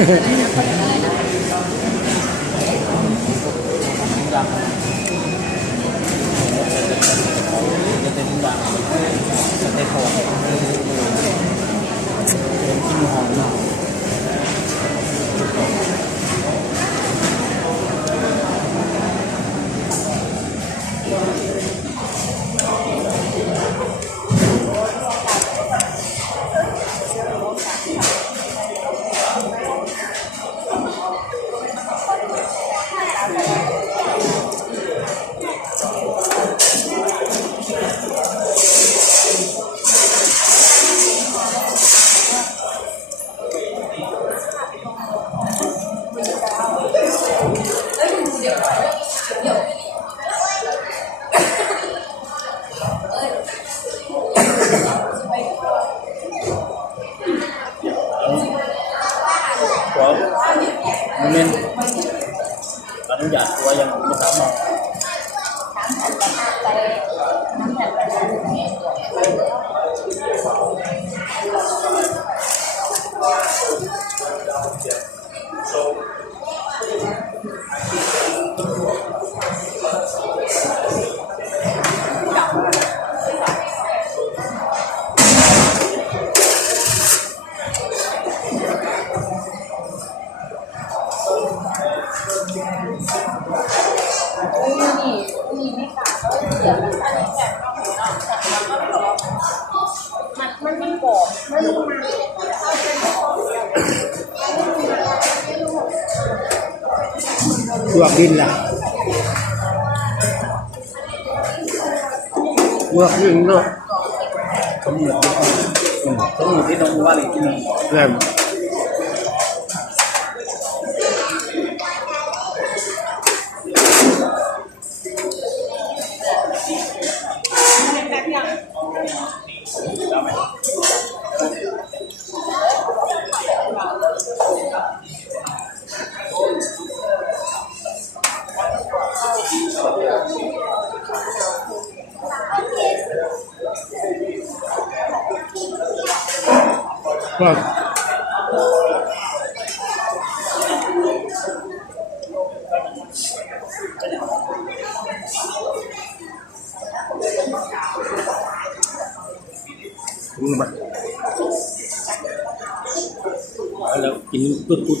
จะเป็นอย่างสเต็ปหอมกินหอม เป็นอนุญาตตัวยังไม่สามารถ นี่นี่ไม่กล้าแล้วเดี๋ยวมันอันนี้แจกข้าหมูเนาะต่เราก็ไม่บอกมันมันไม่กรอบไม่รู้มันลวกดินล่ะลวกดินเนาะผมเหนือผมอยู่ที่ตรงว่าเลยที่นี่แม่นก็ถึงมาแล้วกิน ปุ๊บปุ๊บ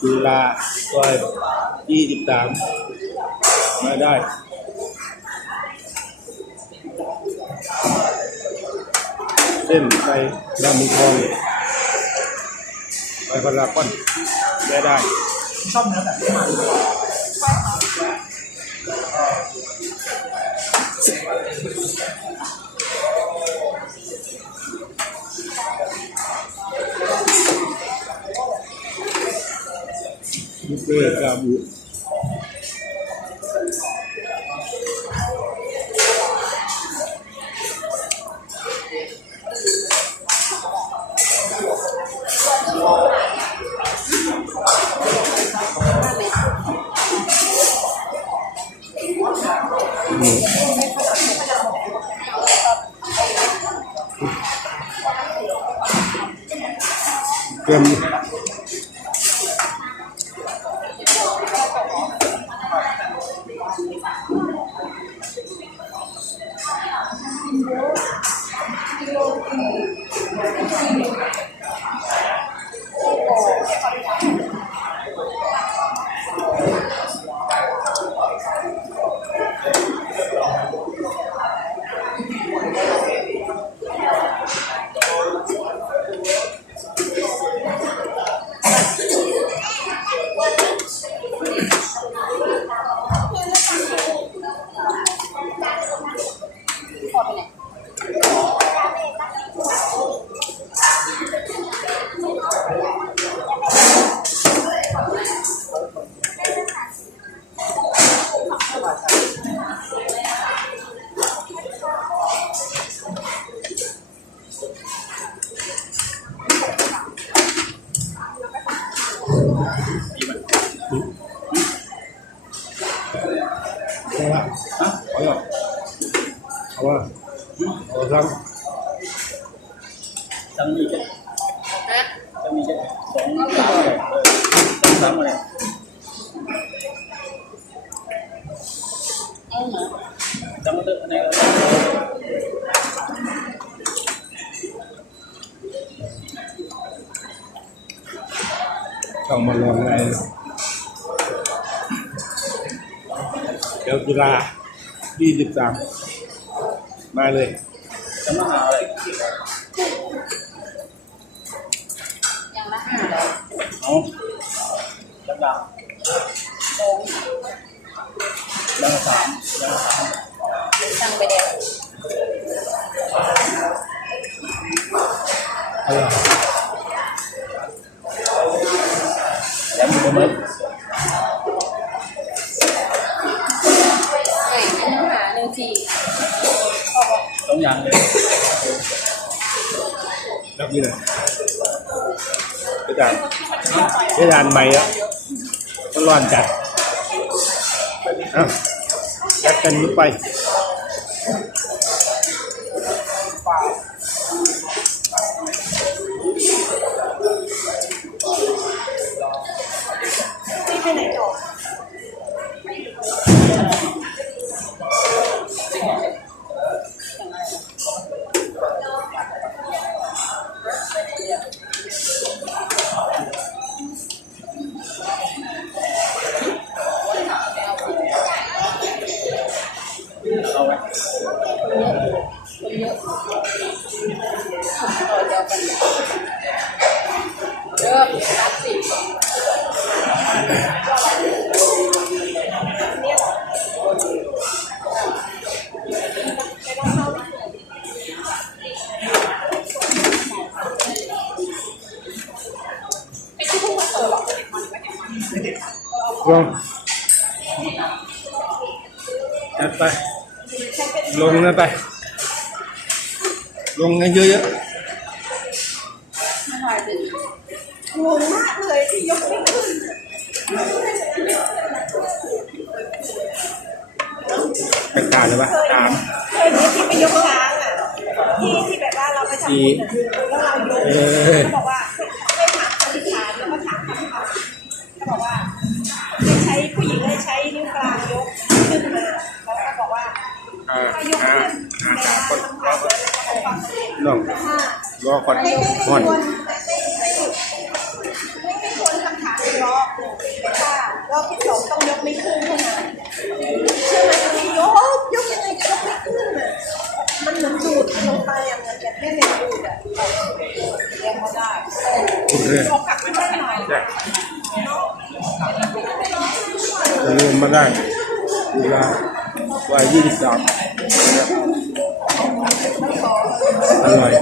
เวลาซอยยี่สิ เส้นไปดำมีทองไปพลาก้อนได้ได้ชอบเนื้อแบบนี้มากบุฟเฟ่ต์กาบู เ Không ạ? Hả? Có rồi. Không ạ? Có răng. Răng gì chứ? Răng gì chứ? Sống tám rồi. Sống tám rồi này. Trong này là Trong một lần này ดี๋ยวกีฬายี่สิบสามมาเลยจะมาหาอะไรอย่างละห้าเลยเอาจังดังโงยังสามยังสามสั่งไปเด็ดอร่อย รับนี่เลยกระดานกระดานใหม่แล้วมันร้อนจัดอะจัดกันไป ลงจัดไป ลงนะไป ลงกันเยอะไม่ไหวเลยงงมากเลยที่ยกไม่ขึ้นๆไปตามเลยปะตามเคยดูที่ไปยกช้างอะที่ที่แบบว่าเราไปทำบุญแล้วเรายกเขาบอกว่าให้ถามอธิษฐานแล้วก็ถามคำถามเขาบอกว่า นสามคนคำถามแล้วก็ฟังเองน้องถ้ารอก่อนก่อนไม่ไม่ควรคำถามในรอบแต่ถ้ารอบที่สองต้องยกไม่ขึ้นเท่านั้นเชื่อไหมตอนนี้ยกยกยังไงก็ยกไม่ขึ้นอะมันเหมือนดูดลงไปอะเหมือนแบบเล่นเล่นดูดอะเรียนเขาได้โอเคลองกลับมาได้หน่อยจะจะรวมมาได้เวลาวัยยี่สิบสาม อร่อย